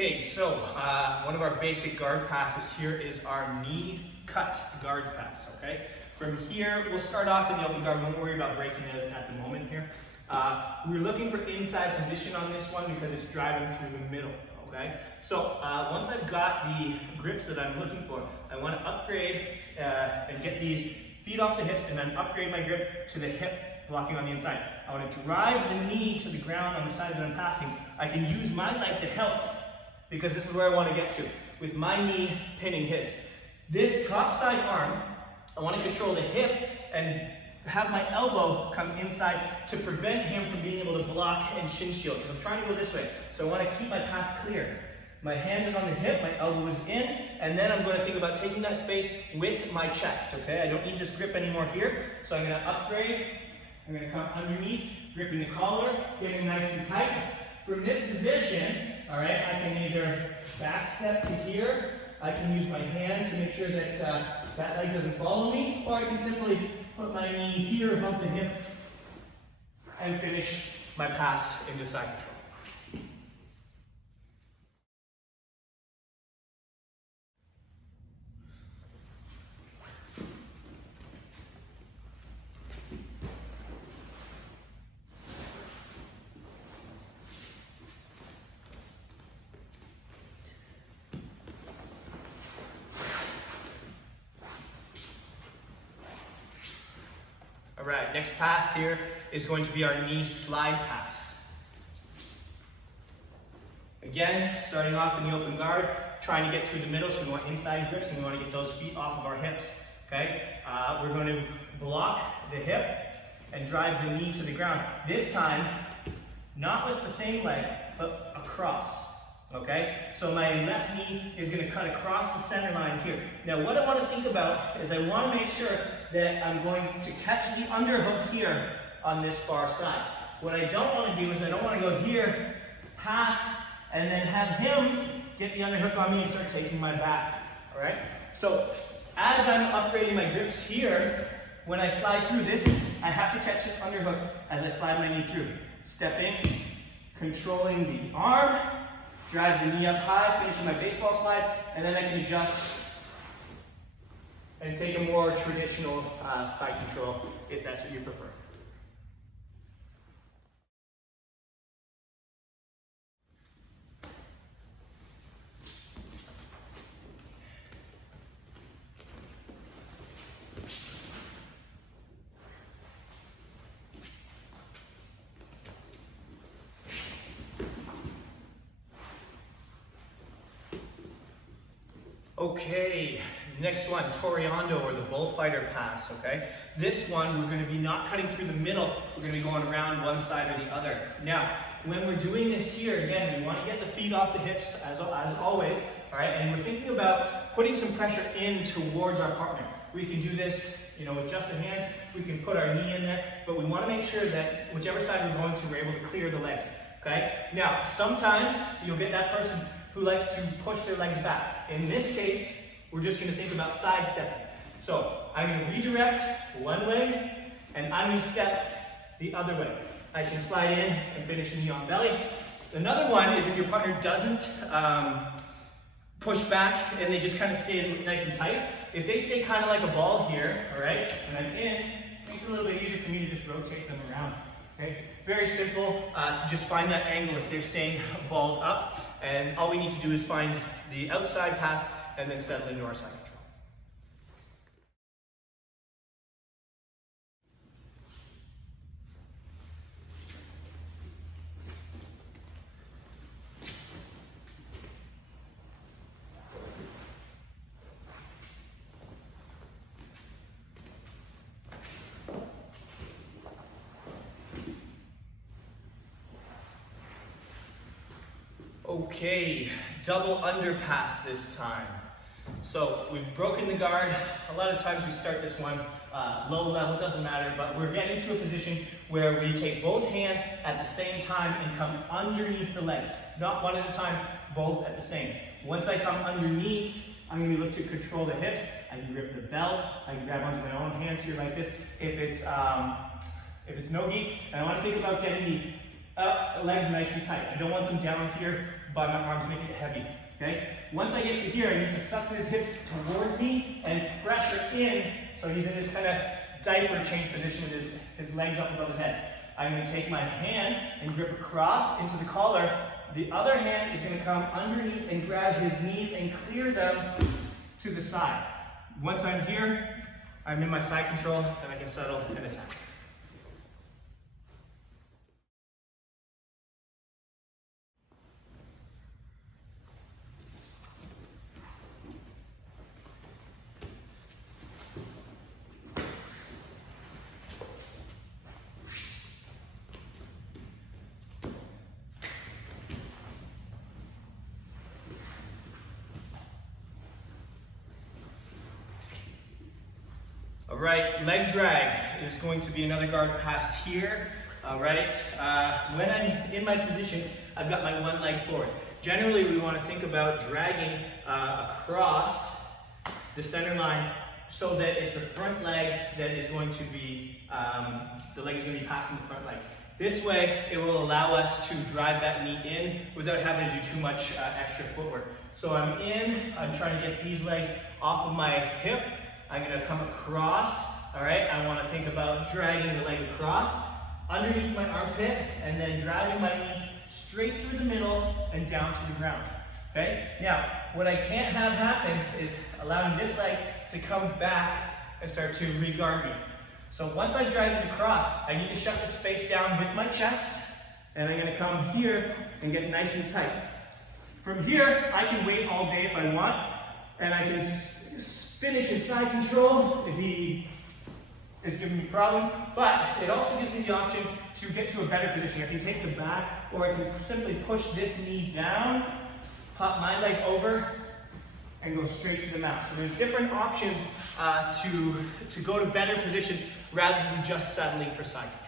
Okay, so one of our basic guard passes here is our knee cut guard pass, okay? From here, we'll start off in the open guard. We won't worry about breaking it at the moment here. We're looking for inside position on this one because it's driving through the middle, okay? So once I've got the grips that I'm looking for, I want to upgrade and get these feet off the hips and then upgrade my grip to the hip blocking on the inside. I want to drive the knee to the ground on the side that I'm passing. I can use my leg to help because this is where I want to get to, with my knee pinning his. This top side arm, I want to control the hip and have my elbow come inside to prevent him from being able to block and shin shield, because I'm trying to go this way. So I want to keep my path clear. My hand is on the hip, my elbow is in, and then I'm going to think about taking that space with my chest, okay? I don't need this grip anymore here, so I'm going to upgrade. I'm going to come underneath, gripping the collar, getting nice and tight. From this position, all right, I can either back step to here, I can use my hand to make sure that that leg doesn't follow me, or I can simply put my knee here above the hip and finish my pass into side control. All right, next pass here is going to be our knee slide pass. Again, starting off in the open guard, trying to get through the middle, so we want inside grips and we want to get those feet off of our hips, okay? We're going to block the hip and drive the knee to the ground. This time, not with the same leg, but across. Okay, so my left knee is going to cut across the center line here. Now what I want to think about is I want to make sure that I'm going to catch the underhook here on this far side. What I don't want to do is I don't want to go here, pass, and then have him get the underhook on me and start taking my back. All right, so as I'm upgrading my grips here, when I slide through this, I have to catch this underhook as I slide my knee through. Stepping, controlling the arm, drive the knee up high, finishing my baseball slide, and then I can adjust and take a more traditional side control if that's what you prefer. Okay, next one, Toreando, or the bullfighter pass, okay? This one, we're going to be not cutting through the middle, we're going to be going around one side or the other. Now, when we're doing this here, again, we want to get the feet off the hips as always, all right? And we're thinking about putting some pressure in towards our partner. We can do this, with just the hands, we can put our knee in there, but we want to make sure that whichever side we're going to, we're able to clear the legs, okay? Now, sometimes you'll get that person who likes to push their legs back. In this case, we're just going to think about sidestepping. So I'm going to redirect one way, and I'm going to step the other way. I can slide in and finish knee on belly. Another one is if your partner doesn't push back and they just kind of stay nice and tight. If they stay kind of like a ball here, all right, and I'm in, it makes it a little bit easier for me to just rotate them around. Okay? Very simple to just find that angle if they're staying balled up. And all we need to do is find the outside path and then settle into our side control. Okay, double underpass this time. So we've broken the guard. A lot of times we start this one low level, doesn't matter, but we're getting to a position where we take both hands at the same time and come underneath the legs. Not one at a time, both at the same. Once I come underneath, I'm going to look to control the hips. I can grip the belt. I can grab onto my own hands here like this. If it's no-gi, and I want to think about getting these legs nice and tight. I don't want them down here by my arms, making it heavy. Okay? Once I get to here, I need to suck his hips towards me and pressure in so he's in this kind of diaper change position with his legs up above his head. I'm going to take my hand and grip across into the collar. The other hand is going to come underneath and grab his knees and clear them to the side. Once I'm here, I'm in my side control and I can settle and attack. All right, leg drag is going to be another guard pass here. All right, when I'm in my position, I've got my one leg forward. Generally, we want to think about dragging across the center line so that it's the front leg that is going to be, the leg is going to be passing the front leg. This way, it will allow us to drive that knee in without having to do too much extra footwork. So I'm in, I'm trying to get these legs off of my hip. I'm going to come across, all right? I want to think about dragging the leg across, underneath my armpit, and then driving my knee straight through the middle and down to the ground, okay? Now, what I can't have happen is allowing this leg to come back and start to re-guard me. So once I drive it across, I need to shut the space down with my chest, and I'm going to come here and get nice and tight. From here, I can wait all day if I want, and I can finish in side control if he is giving me problems, but it also gives me the option to get to a better position. I can take the back, or I can simply push this knee down, pop my leg over, and go straight to the mat. So there's different options to go to better positions rather than just settling for side control.